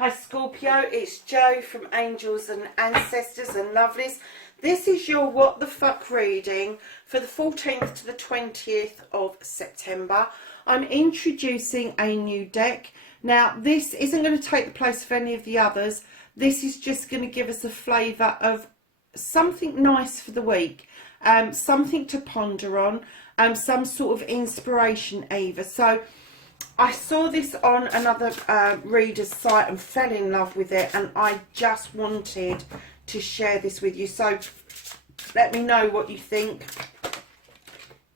Hi Scorpio, it's Jo from Angels and Ancestors and Lovelies. This is your What the Fuck reading for the 14th to the 20th of September. I'm introducing a new deck. Now this isn't going to take the place of any of the others. This is just going to give us a flavour of something nice for the week. Something to ponder on. Some sort of inspiration either. So I saw this on another reader's site and fell in love with it, and I just wanted to share this with you. So let me know what you think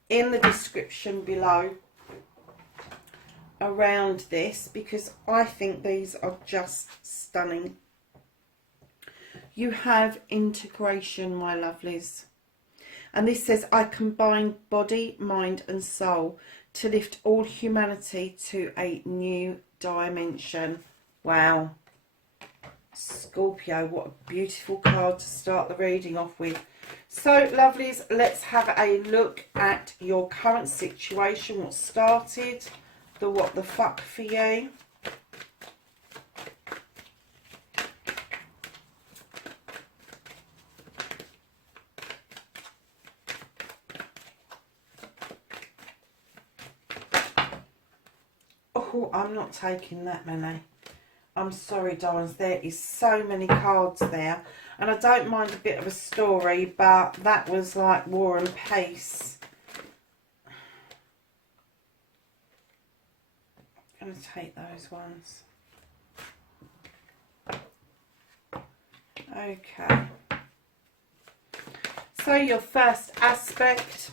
in the description below around this, because I think these are just stunning. You have integration, my lovelies. And this says, I combine body, mind and soul to lift all humanity to a new dimension. Wow. Scorpio, what a beautiful card to start the reading off with. So, lovelies, let's have a look at your current situation. What started the what the fuck for you? Oh, I'm not taking that many. I'm sorry, darlings. There is so many cards there. And I don't mind a bit of a story, but that was like War and Peace. I'm going to take those ones. Okay. So your first aspect,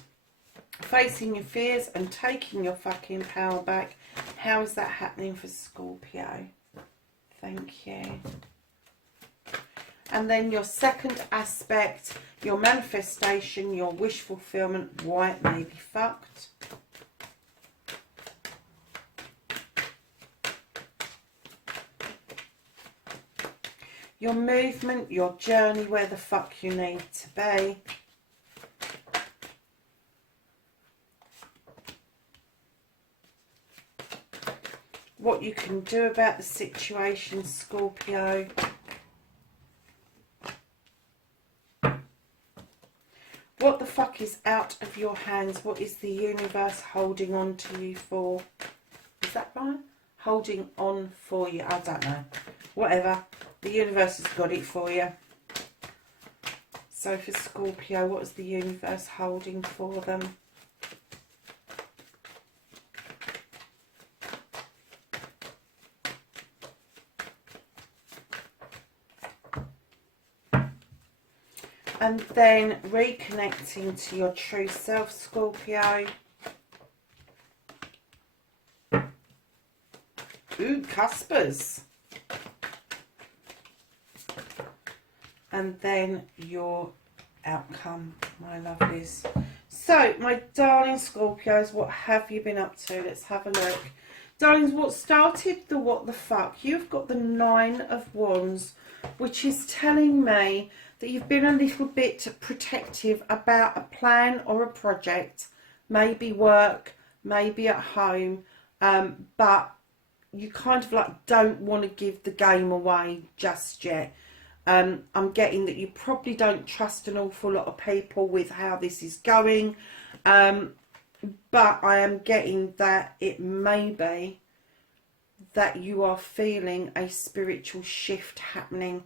facing your fears and taking your fucking power back. How is that happening for Scorpio? Thank you. And then your second aspect, your manifestation, your wish fulfillment. Why it may be fucked. Your movement, your journey, where the fuck you need to be. What you can do about the situation, Scorpio. What the fuck is out of your hands? What is the universe holding on to you for? Is that right? Holding on for you. I don't know. Whatever. The universe has got it for you. So for Scorpio, what is the universe holding for them? And then reconnecting to your true self, Scorpio. Ooh, cuspers. And then your outcome, my lovelies. So, my darling Scorpios, what have you been up to? Let's have a look. Darlings, what started the what the fuck? You've got the 9 of Wands, which is telling me that you've been a little bit protective about a plan or a project, maybe work, maybe at home, but you kind of like don't want to give the game away just yet. I'm getting that you probably don't trust an awful lot of people with how this is going, but I am getting that it may be that you are feeling a spiritual shift happening.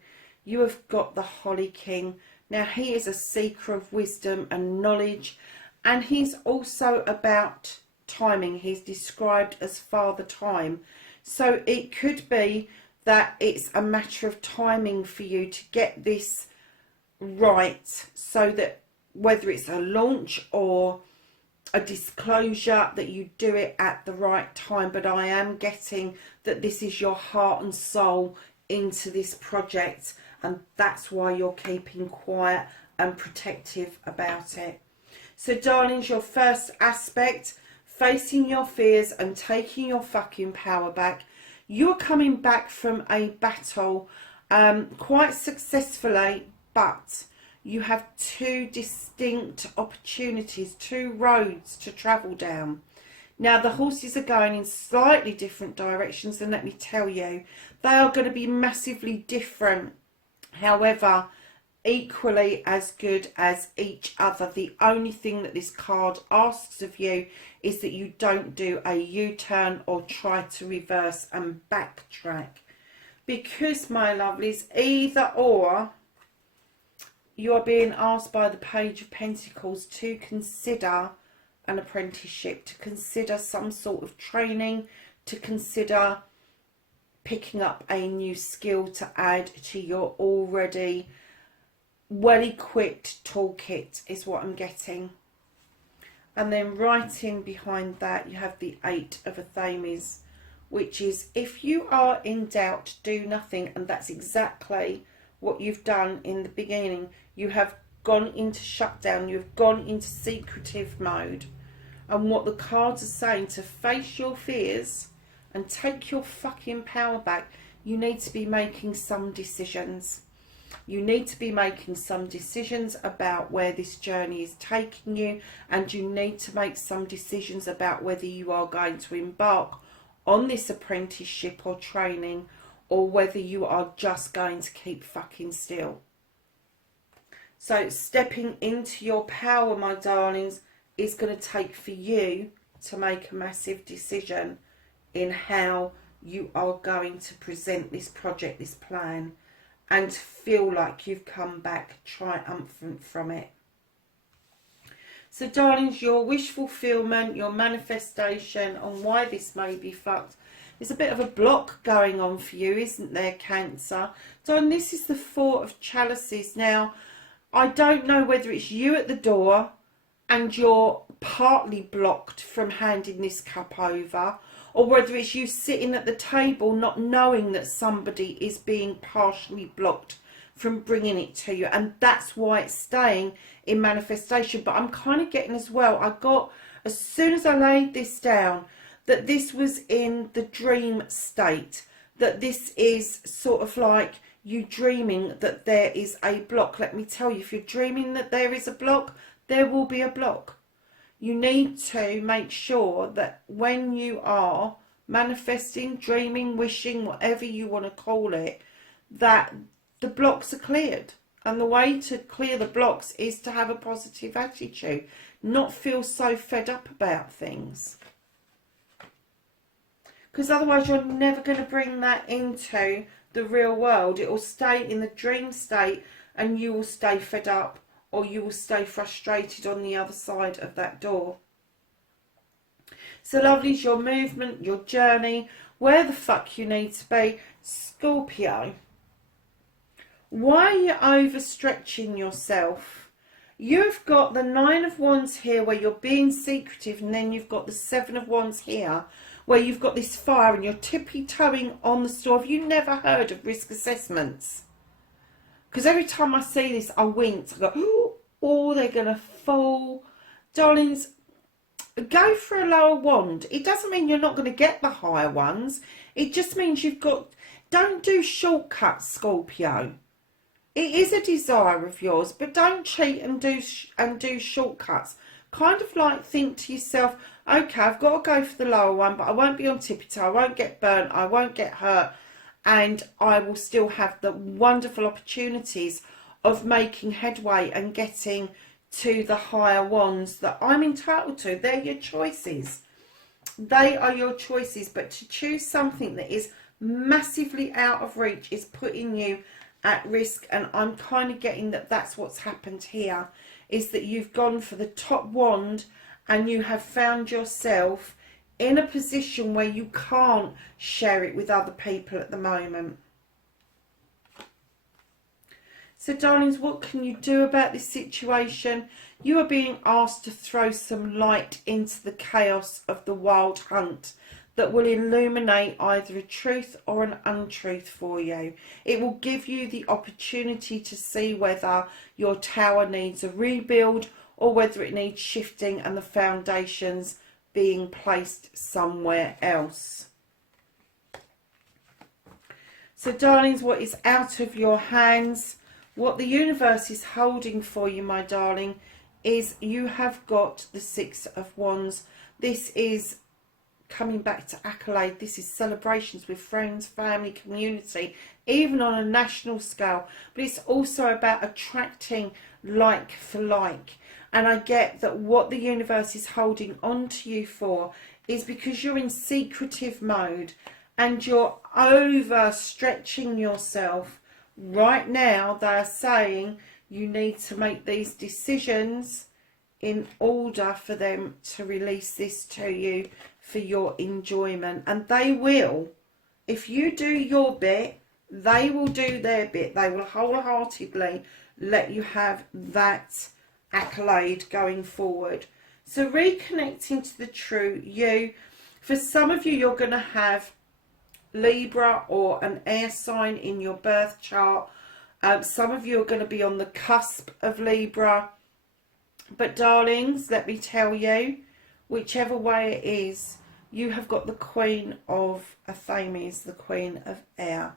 You have got the Holly King. Now, he is a seeker of wisdom and knowledge, and he's also about timing. He's described as Father Time. So it could be that it's a matter of timing for you to get this right, so that whether it's a launch or a disclosure, that you do it at the right time. But I am getting that this is your heart and soul into this project, and that's why you're keeping quiet and protective about it. So, darlings, your first aspect, facing your fears and taking your fucking power back. You're coming back from a battle quite successfully, but you have 2 distinct opportunities, 2 roads to travel down. Now, the horses are going in slightly different directions, and let me tell you, they are going to be massively different. However, equally as good as each other. The only thing that this card asks of you is that you don't do a U-turn or try to reverse and backtrack. Because, my lovelies, either or, you are being asked by the Page of Pentacles to consider an apprenticeship, to consider some sort of training, to consider picking up a new skill to add to your already well-equipped toolkit, is what I'm getting. And then right in behind that you have the Eight of Athames, which is, if you are in doubt, do nothing. And that's exactly what you've done in the beginning. You have gone into shutdown, you've gone into secretive mode. And what the cards are saying, to face your fears and take your fucking power back, you need to be making some decisions. You need to be making some decisions about where this journey is taking you, and you need to make some decisions about whether you are going to embark on this apprenticeship or training, or whether you are just going to keep fucking still. So stepping into your power, my darlings, is going to take for you to make a massive decision in how you are going to present this project, this plan, and feel like you've come back triumphant from it. So, darlings, your wish fulfillment, your manifestation on why this may be fucked, there's a bit of a block going on for you, isn't there, Cancer? Darling, this is the Four of Chalices. Now, I don't know whether it's you at the door and you're partly blocked from handing this cup over, or whether it's you sitting at the table not knowing that somebody is being partially blocked from bringing it to you, and that's why it's staying in manifestation. But I'm kind of getting as well, I got, as soon as I laid this down, that this was in the dream state, that this is sort of like you dreaming that there is a block. Let me tell you, if you're dreaming that there is a block, there will be a block. You need to make sure that when you are manifesting, dreaming, wishing, whatever you want to call it, that the blocks are cleared. And the way to clear the blocks is to have a positive attitude, not feel so fed up about things. Because otherwise you're never going to bring that into the real world. It will stay in the dream state and you will stay fed up, or you will stay frustrated on the other side of that door. So, lovelies, your movement, your journey, where the fuck you need to be. Scorpio, why are you overstretching yourself? You've got the Nine of Wands here where you're being secretive, and then you've got the Seven of Wands here where you've got this fire and you're tippy-toeing on the store. Have you never heard of risk assessments? Because every time I see this, I wince. I go, oh, they're going to fall. Darlings, go for a lower wand. It doesn't mean you're not going to get the higher ones. It just means you've got... Don't do shortcuts, Scorpio. It is a desire of yours, but don't cheat and do shortcuts. Kind of like think to yourself, okay, I've got to go for the lower one, but I won't be on tippy toe. I won't get burnt. I won't get hurt. And I will still have the wonderful opportunities of making headway and getting to the higher wands that I'm entitled to. They're your choices. They are your choices. But to choose something that is massively out of reach is putting you at risk. And I'm kind of getting that that's what's happened here, is that you've gone for the top wand and you have found yourself in a position where you can't share it with other people at the moment. So, darlings, what can you do about this situation? You are being asked to throw some light into the chaos of the wild hunt that will illuminate either a truth or an untruth for you. It will give you the opportunity to see whether your tower needs a rebuild or whether it needs shifting and the foundations being placed somewhere else. So, darlings, what is out of your hands, what the universe is holding for you, my darling, is you have got the Six of Wands. This is coming back to accolade. This is celebrations with friends, family, community, even on a national scale. But it's also about attracting like for like. And I get that what the universe is holding on to you for is because you're in secretive mode and you're overstretching yourself. Right now, they are saying you need to make these decisions in order for them to release this to you for your enjoyment. And they will. If you do your bit, they will do their bit. They will wholeheartedly let you have that accolade going forward. So reconnecting to the true you. For some of you, you're going to have Libra or an air sign in your birth chart. Some of you are going to be on the cusp of Libra. But darlings, let me tell you, whichever way it is, you have got the Queen of Athames, the Queen of Air.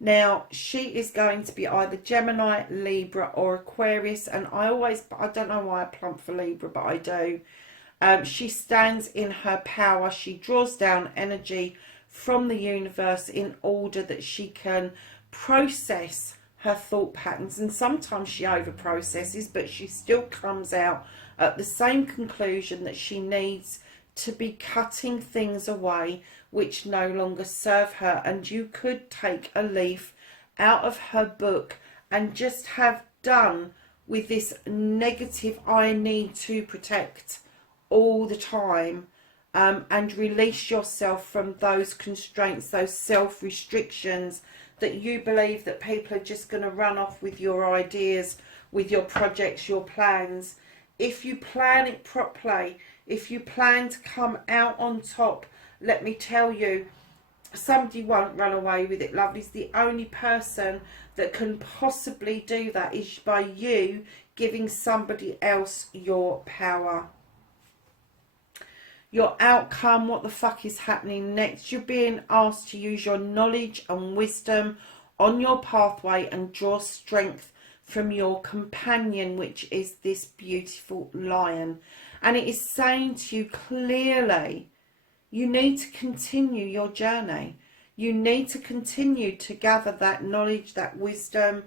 Now, she is going to be either Gemini, Libra or Aquarius. And I don't know why I plump for Libra, but I do. She stands in her power. She draws down energy from the universe in order that she can process her thought patterns. And sometimes she over processes, but she still comes out at the same conclusion that she needs to be cutting things away which no longer serve her. And you could take a leaf out of her book and just have done with this negative I need to protect all the time, and release yourself from those constraints, those self-restrictions that you believe that people are just going to run off with your ideas, with your projects, your plans. If you plan it properly, if you plan to come out on top, let me tell you, somebody won't run away with it, lovelies. The only person that can possibly do that is by you giving somebody else your power. Your outcome, what the fuck is happening next? You're being asked to use your knowledge and wisdom on your pathway and draw strength from your companion, which is this beautiful lion. And it is saying to you clearly, you need to continue your journey. You need to continue to gather that knowledge, that wisdom,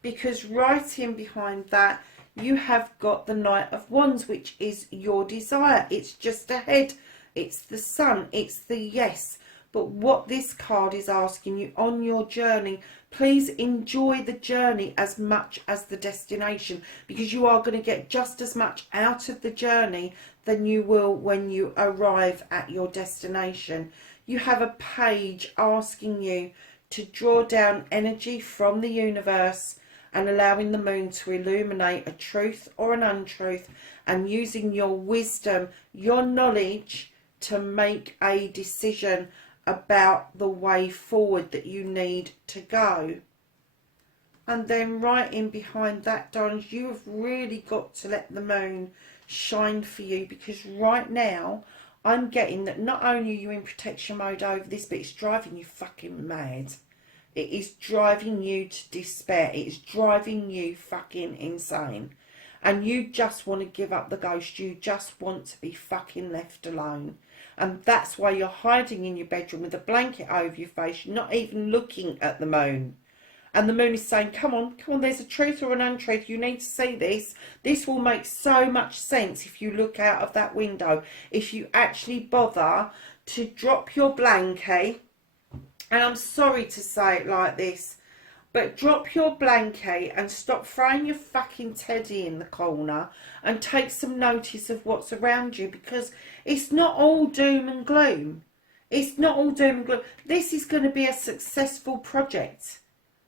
because right in behind that, you have got the Knight of Wands, which is your desire. It's just ahead. It's the sun. It's the yes. But what this card is asking you on your journey, please enjoy the journey as much as the destination, because you are going to get just as much out of the journey than you will when you arrive at your destination. You have a page asking you to draw down energy from the universe and allowing the moon to illuminate a truth or an untruth, and using your wisdom, your knowledge to make a decision about the way forward that you need to go. And then right in behind that, darlings, you have really got to let the moon shine for you, because right now I'm getting that not only are you in protection mode over this, but it's driving you fucking mad. It is driving you to despair. It's driving you fucking insane. And you just want to give up the ghost. You just want to be fucking left alone. And that's why you're hiding in your bedroom with a blanket over your face. You're not even looking at the moon. And the moon is saying, come on, there's a truth or an untruth. You need to see this. This will make so much sense if you look out of that window. If you actually bother to drop your blanket. And I'm sorry to say it like this, but drop your blanket and stop throwing your fucking teddy in the corner and take some notice of what's around you, because it's not all doom and gloom. It's not all doom and gloom. This is going to be a successful project.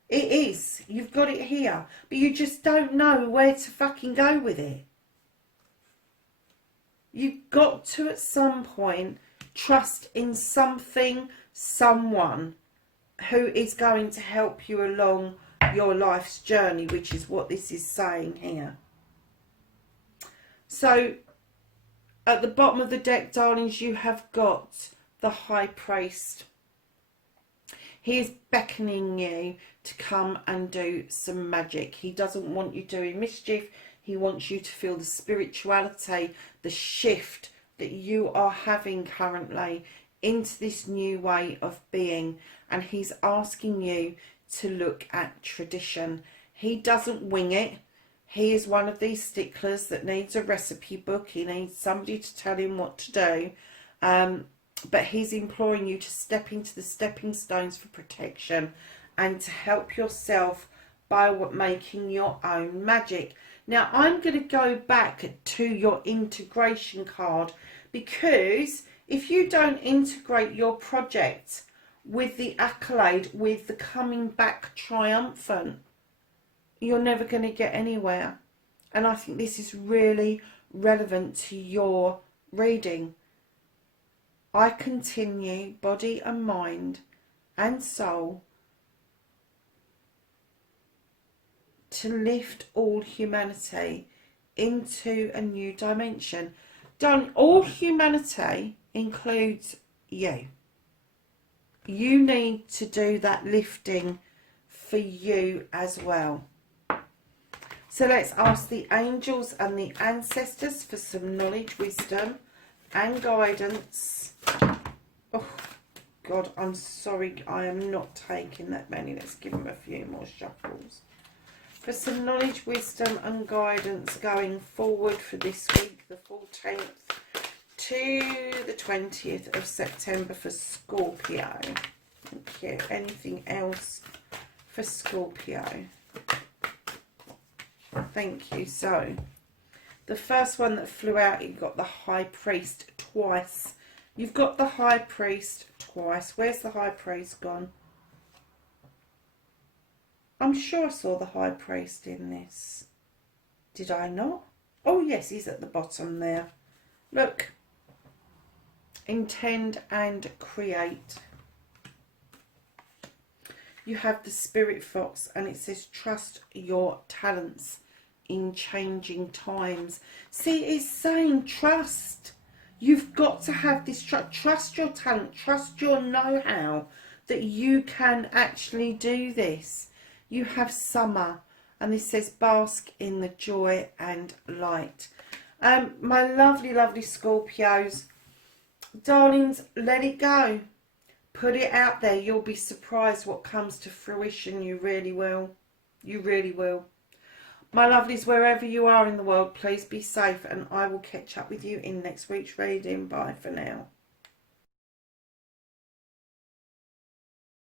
It is. You've got it here, but you just don't know where to fucking go with it. You've got to, at some point, trust in something, someone who is going to help you along your life's journey, which is what this is saying here. So at the bottom of the deck, darlings, you have got the High Priest. He is beckoning you to come and do some magic. He doesn't want you doing mischief. He wants you to feel the spirituality, the shift that you are having currently into this new way of being, and he's asking you to look at tradition. He doesn't wing it. He is one of these sticklers that needs a recipe book. He needs somebody to tell him what to do. But he's imploring you to step into the stepping stones for protection and to help yourself by making your own magic. Now, I'm going to go back to your integration card, because if you don't integrate your project with the accolade, with the coming back triumphant, you're never going to get anywhere. And I think this is really relevant to your reading. I continue, body and mind and soul, to lift all humanity into a new dimension. All humanity includes you. You need to do that lifting for you as well. So let's ask the angels and the ancestors for some knowledge, wisdom and guidance. Oh God, I'm sorry, I am not taking that many. Let's give them a few more shuffles. For some knowledge, wisdom and guidance going forward for this week, the 14th to the 20th of September for Scorpio. Thank you. Anything else for Scorpio? Thank you. So, the first one that flew out, you got the High Priest twice. You've got the High Priest twice. Where's the High Priest gone? I'm sure I saw the High Priest in this. Did I not? Oh yes, he's at the bottom there. Look. Intend and create. You have the Spirit Fox, and it says trust your talents in changing times. See, it's saying trust. You've got to have this trust. Trust your talent. Trust your know-how that you can actually do this. You have summer, and this says bask in the joy and light. My lovely, lovely Scorpios, darlings, let it go. Put it out there. You'll be surprised what comes to fruition. You really will. You really will. My lovelies, wherever you are in the world, please be safe, and I will catch up with you in next week's reading. Bye for now.